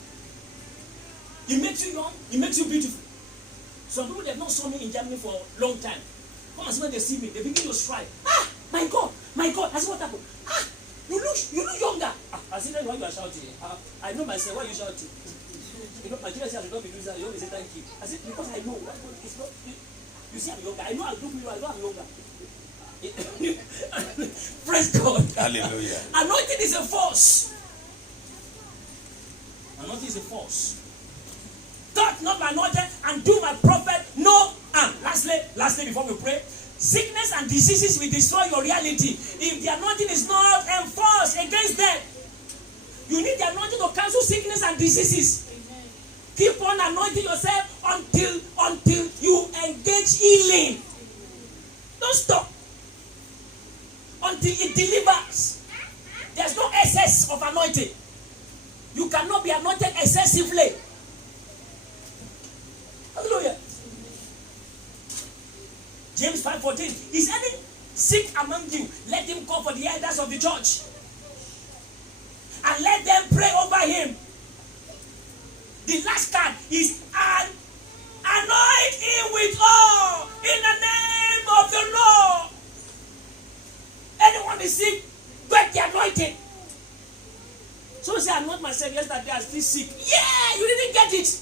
It makes you young, it makes you beautiful. Some people, they have not seen me in Germany for a long time. Come and see when they see me, they begin to strive. My God, I see what happened. You look younger. I see that why you are shouting. I know myself, why are you shouting? You know, Nigeria says I should not be doing that, you always say thank you. I said, because I know. It's not, you see, I'm younger. I know I'll do you, I know I'm younger. Praise God. Hallelujah. Anointing is a force. Anointing is a force. Touch not my anointed and do my prophet no harm. Lastly, before we pray, sickness and diseases will destroy your reality if the anointing is not enforced against them. You need the anointing to cancel sickness and diseases. Amen. Keep on anointing yourself until you engage healing. Don't stop until it delivers. There's no excess of anointing. You cannot be anointed excessively. Hallelujah. James 5:14. Is any sick among you? Let him call for the elders of the church and let them pray over him. The last card is anoint him with oil in the name of the Lord. Anyone is sick, get the anointing. So say I'm not myself yesterday, I still sick. Yeah, you didn't get it.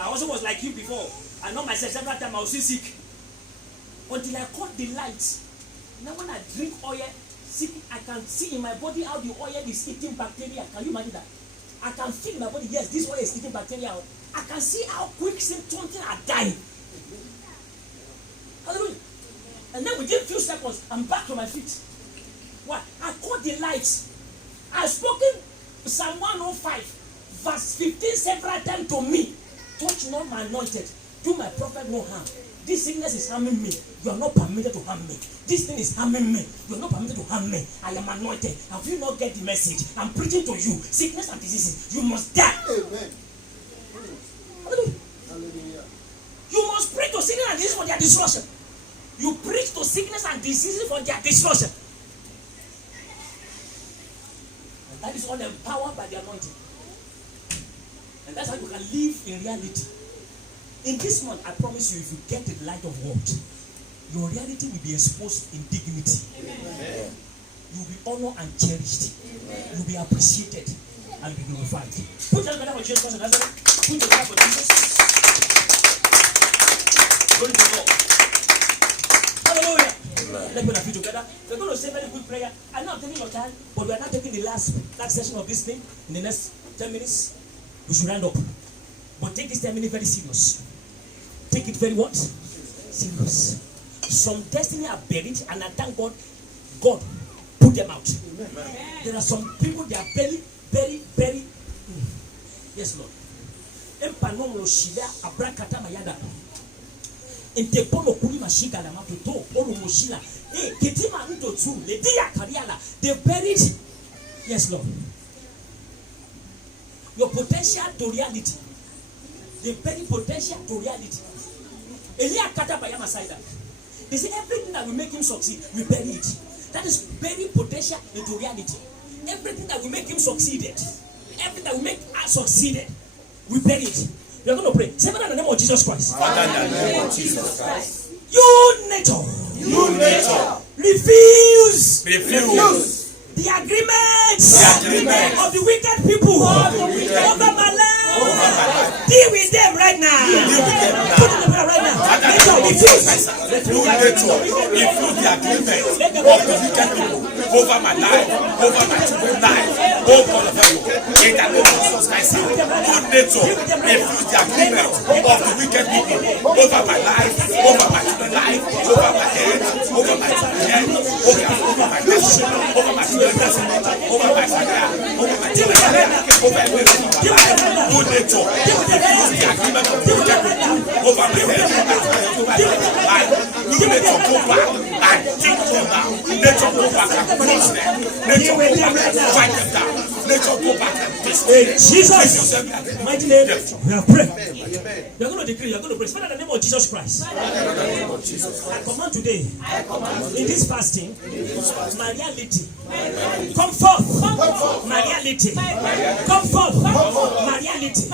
I also was like you before. I know myself several times I was still sick. Until I caught the light. Now when I drink oil, I can see in my body how the oil is eating bacteria. Can you imagine that? I can feel in my body, yes, this oil is eating bacteria. I can see how quick symptoms are dying. Hallelujah. And then within a few seconds, I'm back to my feet. Why? I caught the light. I've spoken Psalm 105, verse 15 several times to me. Touch not my anointed. Do my prophet no harm. This sickness is harming me. You are not permitted to harm me. This thing is harming me. You are not permitted to harm me. I am anointed. Have you not get the message? I'm preaching to you. Sickness and diseases, you must die. Amen. Hallelujah. You must preach to sickness and diseases for their destruction. You preach to sickness and diseases for their destruction. And that is all empowered by the anointing. And that's how you can live in reality. In this month, I promise you, if you get the light of word, your reality will be exposed in dignity. Amen. You'll be honored and cherished. Amen. You'll be appreciated and be glorified. Put your hand for Jesus Christ of Nazareth. Put your hand for Jesus. Glory to God. Hallelujah. Let's put our feet together. We're going to say a very good prayer. I know I'm taking your time, but we are not taking the last session of this thing. In the next 10 minutes, we should round up. But take this 10 minutes very serious. Take it very what? Serious. Some destiny are buried, and I thank God, God put them out. Amen. There are some people, they are very. Yes, Lord. Empanomlo shila abrakata mayada. Intepolo kulima shiga la matoto olu moshila. Ketima nto tu le dia kariala. They buried. Yes, Lord. Your potential to reality. They bury potential to reality. Elia kata bayama saida. They say everything that will make him succeed, we bury it. That is bury potential into reality. Everything that will make him succeeded, everything that will make us succeeded, we bury it. We are going to pray. Say, Father, in the name of Jesus Christ. Father, in the name of Jesus Christ. You nature. Refuse. The agreement of the wicked people over my life. Deal with them right now. Put them right now. Refuse the agreement of the wicked people over my life, over my children's life, over all of them. In the name of Jesus Christ, good nature, refuse the agreement of the wicked people over my life, over my children's life, over my head, over my children's head, over my destiny, over my children's destiny. Over my career, over my children, over everything in my life, good nature, refuse the agreement of the wicked people over my head, over my life, good nature, go back and kick them down, nature, go back and crush them, nature, go back and fight them down, nature, go back and destroy them. Jesus, mighty name, we are praying. You are going to decree, you are going to pray. Father, in the name of Jesus Christ, I command today, in this fasting, my reality, come forth, my reality, come forth, my reality,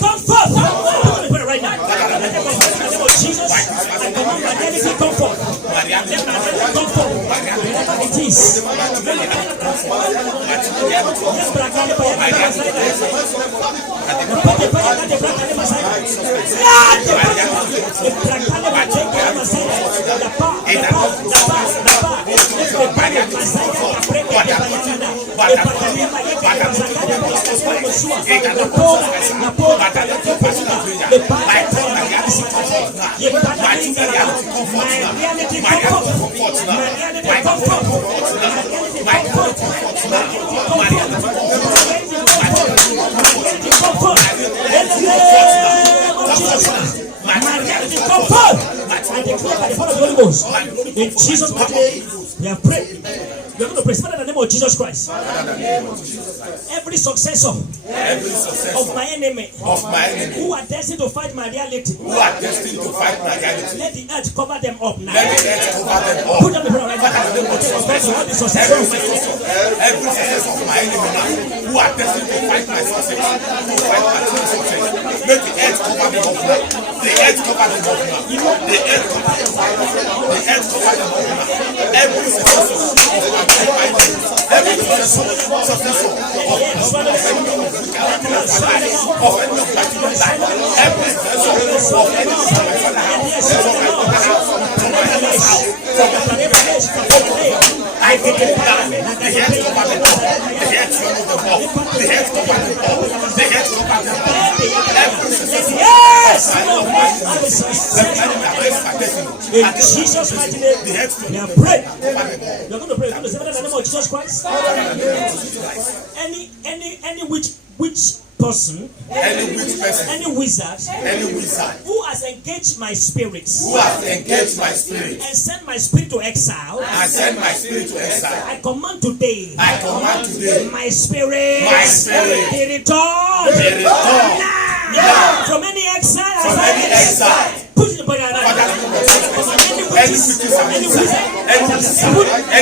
come forth. I'm going to pray right now. In the name of Jesus, I command my reality, come forth. Let my reality come forth. Whatever it is. In Jesus' name, we have prayed. We are going to pray. Father, in the name of Jesus Christ. Every successor of my enemy who are destined to fight my reality, let the earth cover them up now. Put them right now. Every successor of my enemy who are destined to fight my success, to fight my success, let the earth cover them up now. The earth cover them up now. The earth cover them up now. The earth cover them up now. Every successor of my enemy, every successor of any of my children's life, every vessel of any of my father's house, I take it down. The head cover the top, the head swallow the ball, the head cover the ball, the head cover the ball. Every successor. Yes! In Jesus' mighty name, the head we are praying. You're going to pray. You're going to say in the name of Jesus Christ. Any which person, any witch person, any wizard who has engaged my spirit, and sent my spirit to exile, I command today, my spirit be returned now from any exile. Put the body around. Any wizard,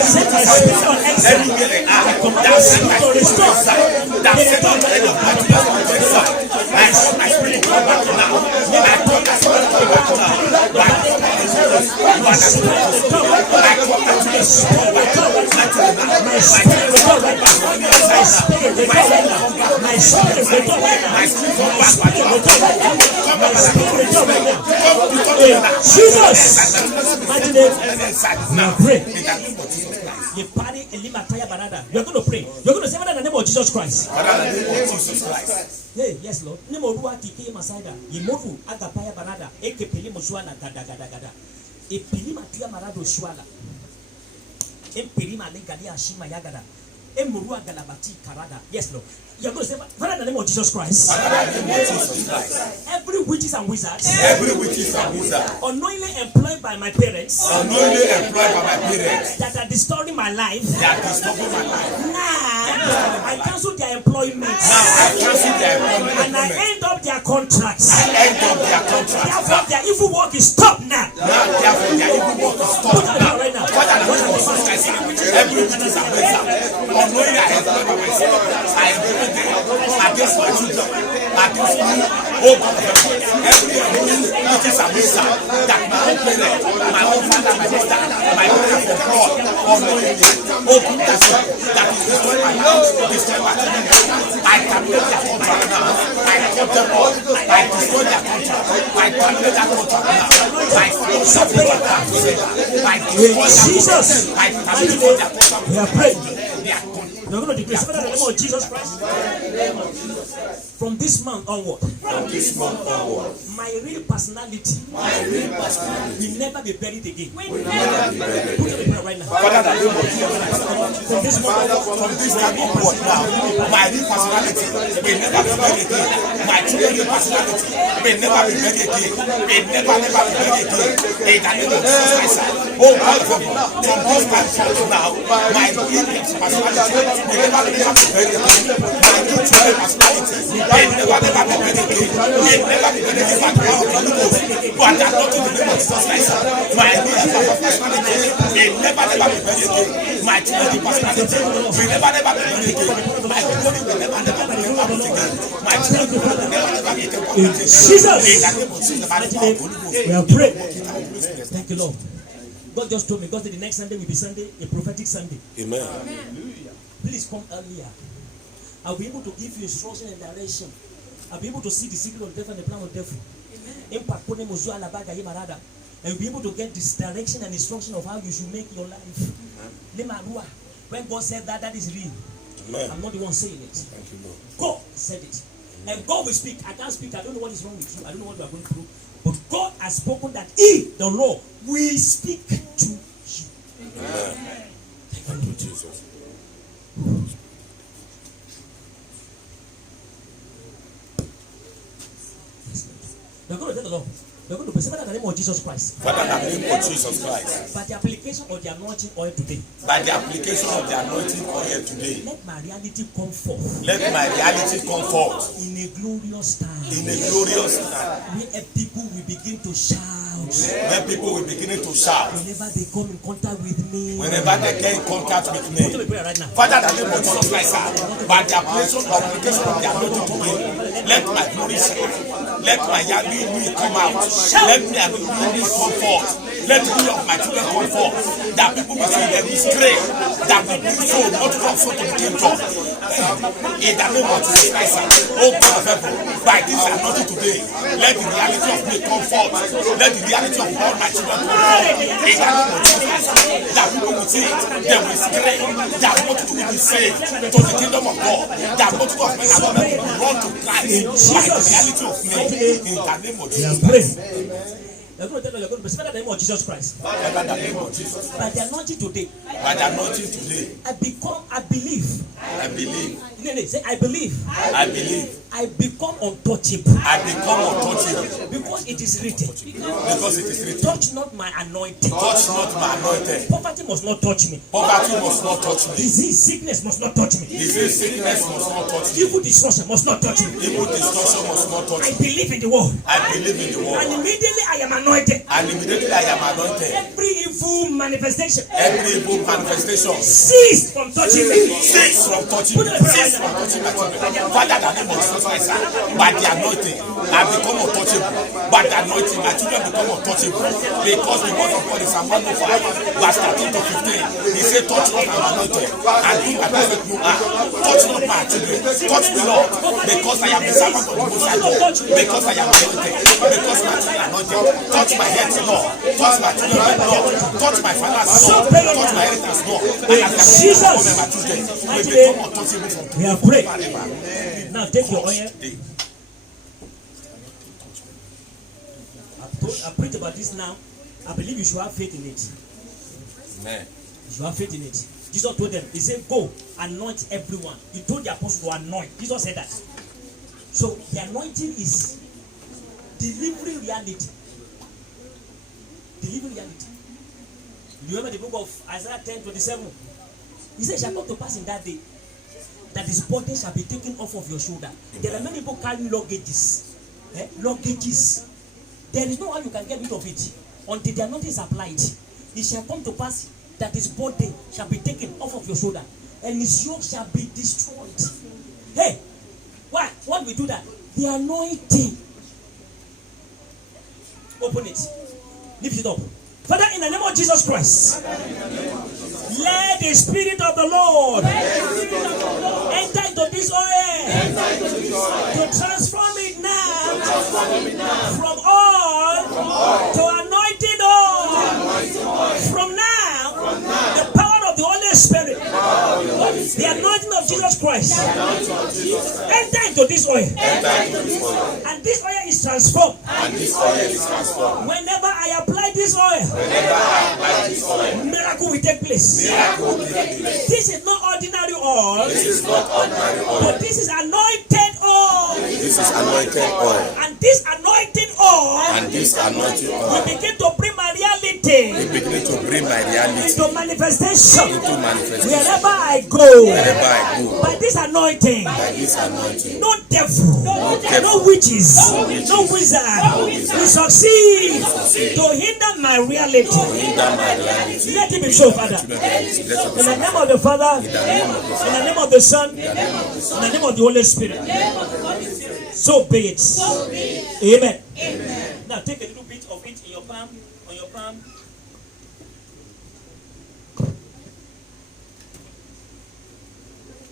set my spirit on exile. I command the spirit to restore. My spirit come back now. I come back Jesus, mighty name, now pray. You're going to pray. You're going to say in the name of Jesus Christ. Hey, yes, Lord. Nemo ruwa kike masaida. Yemovu agapaya barada. Eke peli moswana gada. Epili matia marado shwala. Empili malegadi ashima yagada. Emurua galabati karada. Yes, Lord. You're going to say, Father, in the name of Jesus Christ. Every witches and wizards, unknowingly employed by my parents, that are distorting my life, now I cancel their employment, and I end up their contracts. Therefore, their evil work is stopped now. Put it down right now. Every witches and wizards, unknowingly employed by myself, against my children, against me, oh God, every witches and wizards that my own parents, my own father, my sister, my parents of God, unknowingly, oh God, that is destroying my house, destroying my children. I terminate their contract now. I cut them off. I destroy their contract. I terminate that contract now. I stop their contract. I destroy their contract. I terminate their contract. We are praying. You're going to declare in the name of Jesus Christ. From this month onward, my real personality will never be buried again. Put it in right now. From this time onward now, my real personality will never be buried again. My children's personality will never be buried again. Will never be buried again. In the name of Jesus Christ. Oh God, from this time forward now, my real personality will never be buried again. My new children's personality will never be buried again. Will never be buried again by the power of the Holy Ghost. But that's not in the name of Jesus Christ. My real personality will never be buried again. My children's personality will never be buried again. My glory will never be buried again. My children will never be buried again. Jesus, we are praying. Thank you, Lord. God just told me, God said the next Sunday will be Sunday, a prophetic Sunday. Amen. Please come earlier. I'll be able to give you instruction and direction. I'll be able to see the secret of death and the plan of death. And you'll be able to get this direction and instruction of how you should make your life. When God said that, that is real. Amen. I'm not the one saying it. Thank you, Lord. God said it. And God will speak. I can't speak. I don't know what is wrong with you. I don't know what you are going through. But God has spoken that He, the Lord, will speak to you. Amen. Thank you, Jesus. You're going to tell the Lord. You're going to pray in the name of Jesus Christ. Father, in the name of Jesus Christ. By the application of the anointing oil today. By the application of the anointing oil today. Let my reality come forth. Let my reality come forth. In a glorious time. In a glorious time. Where people will begin to shout. Where people will begin to shout. Whenever they come in contact with me. Whenever they get in contact with me. Right now. Father, in the name of Jesus Christ. By the application of the anointing today. Let my glory shine. Let my reality come out. Let me come forth. Let me of my children come forth. That people will say there is grace. that will bring soul, not to come soul to the kingdom. In the name of Jesus Christ, oh God of heaven, by this anointing today, let the reality of me come forth. Let the reality of all my children come forth. In the name of Jesus Christ, that people will see it, they will scream, that multitude will be saved to the kingdom of God. That multitude of men and women will run to Christ by the reality of me. In the name of Jesus Christ. You're going to tell you're going to speak the name of Jesus Christ. By the name of Jesus. By the anointing today. By the anointing today. I believe. I believe. Say, I believe. I believe. I become untouchable. I become untouchable. Because it is written. Because it is written. Touch not my anointing. Touch not my anointing. Poverty must not touch me. Poverty must not touch me. Disease, sickness must not touch me. Disease, sickness must not touch me. Evil destruction must not touch me. Evil destruction must not touch me. I believe in the word. I believe in the word. And immediately I am anointed. And immediately I am anointed. Every evil manifestation. Every evil manifestation. Cease from touching me. Cease from touching me. Cease from touching me. Father, the name of Jesus Christ, by the anointing, I become untouchable. By the anointing, my children become untouchable. Because the word of God is Psalm 105, verse 13 to 15. He said, touch not my anointed, and do my prophet no harm. Touch not my children. Touch me, Lord, because I am the servant of the Most High God. Because I am anointed. Because my children are anointed. Touch my head, Lord. Touch my children, Lord. Touch my father's Lord. Touch my inheritance, Lord. And as I come my children, we become untouchable from we have prayed. Now take your oil. I preach about this now. I believe you should have faith in it. Amen. You should have faith in it. Jesus told them, he said, go, anoint everyone. He told the apostles to anoint. Jesus said that. So the anointing is delivering reality. Delivering reality. You remember the book of Isaiah 10:27? He said, it shall come to pass in that day that his burden shall be taken off of your shoulder. There are many people carrying luggages. Luggages. There is no how you can get rid of it until the anointing is applied. It shall come to pass that his burden shall be taken off of your shoulder and his yoke shall be destroyed. Hey, why? What we do that? The anointing. Open it. Lift it up. Father, in the name of Jesus Christ, let the Spirit of the Lord enter into this oil to transform it now from oil to anointing oil. From now, the power of the Holy Spirit, the anointing of Jesus Christ, enter into this oil. And this oil is transformed. Whenever I apply this oil, miracle will take place. This is not ordinary oil. But this is anointed oil. And this anointing oil will begin to bring my reality into manifestation. Wherever I go, by this anointing, no devil, no witches, no wizard will succeed to hinder my reality. Let it be so, Father. In the name of the Father, in the name of the Son, in the name of the Holy Spirit. So be it. Amen. Now take a little bit of it in your palm, on your palm.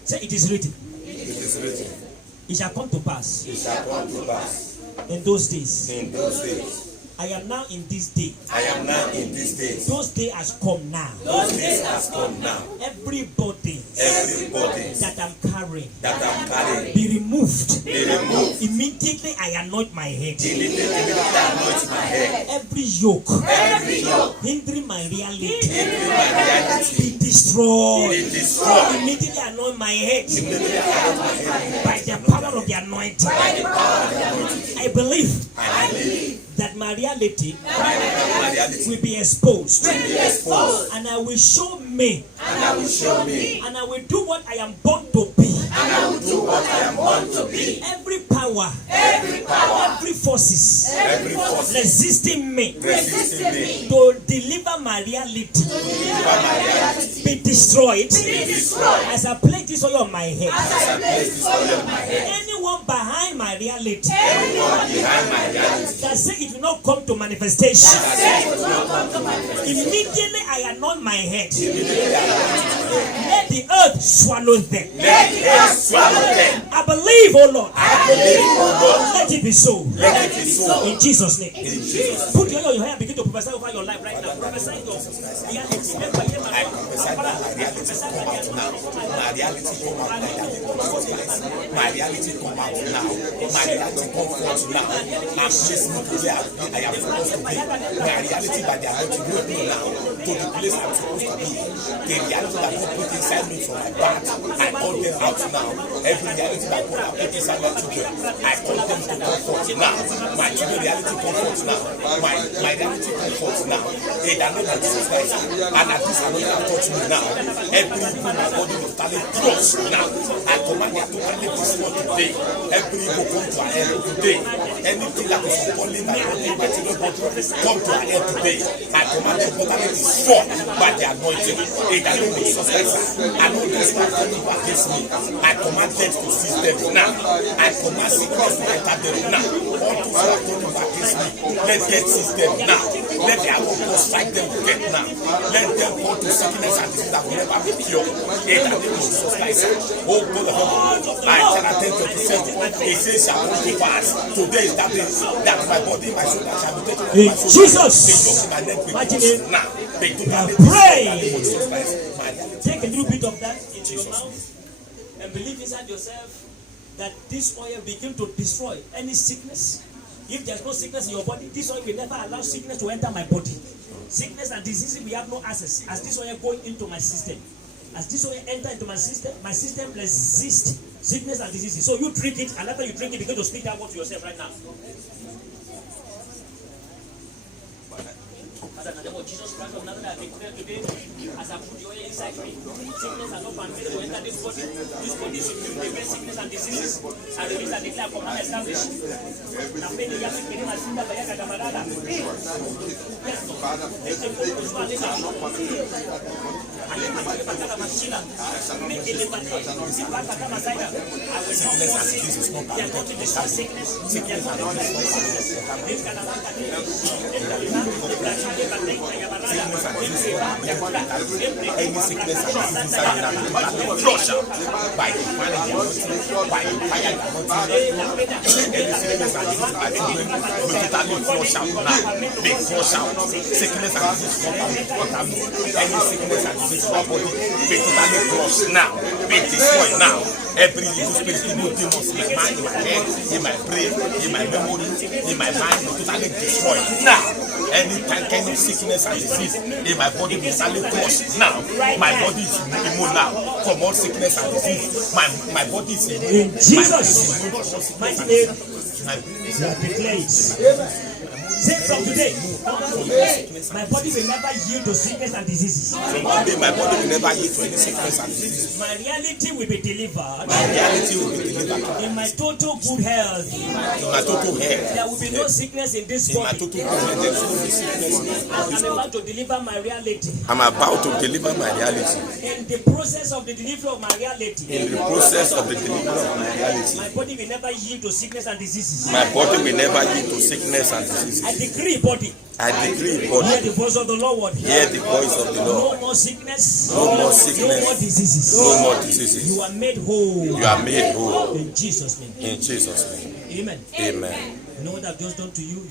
Say, it is written. It shall come to pass. In those days. I am now in this day. Those days has come now. Everybody that I'm carrying, be removed. Immediately I anoint my head. Every yoke hindering my reality, be destroyed. Immediately anoint my head by the power of the anointing. I believe that my reality will be exposed. And I will show me. And I will do what I am born to be. Every power, every forces resisting me to deliver my reality, be destroyed as I place this oil on my head. Anyone behind my reality that say it will not come to manifestation, immediately I anoint my head. Let the earth swallow them. I believe, oh Lord. Let it be so. In Jesus' name. Put your oil on your head and begin to prophesy over your life right now. Prophesy your reality. My reality come out now. My reality come forth now. I'm listening to where I am supposed to be. My reality that they are going to move me now to the place I'm supposed to be. The reality that God put inside me from my back, I call them out now. Every reality that God put inside my children, I call them to come forth now. My children reality come forth now. My reality come forth now. In the name of Jesus Christ. And at this anointing have touched me now. Every evil my body will totally close now. I command you to totally destroy today. Every evil come to an end today. Anything that is calling my body, my children's body, come to an end today. I command them to totally destroy by the anointing. In the name of Jesus Christ. I know those who are coming against me. I command them to seize them now. I command sickness to enter them now. All those who are coming against me, let them seize them now. Let the arrow go strike them to death now. Let them go to sickness and disease that will never be cured. In the name of Jesus Christ. Oh God of heaven, I shall attend to the same. It says shall come to pass. Today is that day that my body, my soul, shall be taken. In Jesus' mighty name, now. Pray. Take a little bit of that into your mouth and believe inside yourself that this oil begin to destroy any sickness. If there's no sickness in your body, this oil will never allow sickness to enter my body. Sickness and diseases, we have no access. As this oil going into my system, as this oil enter into my system resists sickness and diseases. So you drink it, and after you drink it, begin to speak that word to yourself right now. In the name of Jesus Christ of Nazareth, I declare today, as I put the oil inside me, sickness and no permitted to enter this body. This body is immune against sickness and diseases. I release and declare for now established. Any sickness and disease inside me, flush out by the fire, by the fire. Any sickness and disease I will totally flush out now. Be flush out. Sickness and disease from my body. Any sickness and disease from my body, be totally flushed now. Be destroyed now. Every evil spirit, evil demons in my mind, in my head, in my brain, in my memory, in my mind, be totally destroyed now. Any kind of sickness and disease in my body be totally crushed now. My body is immune now from all sickness and disease. My body is immune. In Jesus' mighty name, you are declared. Say from today, my body will never yield to sickness and diseases. From today, my body will never yield to any sickness and disease. My reality will be delivered. My reality will be delivered. In my total good health. In my total health. There will be no sickness in this body. In my total good health, there will be sickness. I'm about to deliver my reality. I'm about to deliver my reality. In the process of the delivery of my reality. In the process of the delivery of my reality. My body will never yield to sickness and diseases. My body will never yield to sickness and diseases. I decree body. I decree body. Hear the voice of the Lord. Hear the voice of the Lord. No more sickness. No more sickness. No more diseases. No more diseases. You are made whole. You are made whole. In Jesus' name. In Jesus' name. Amen. Amen. You know what I've just done to you?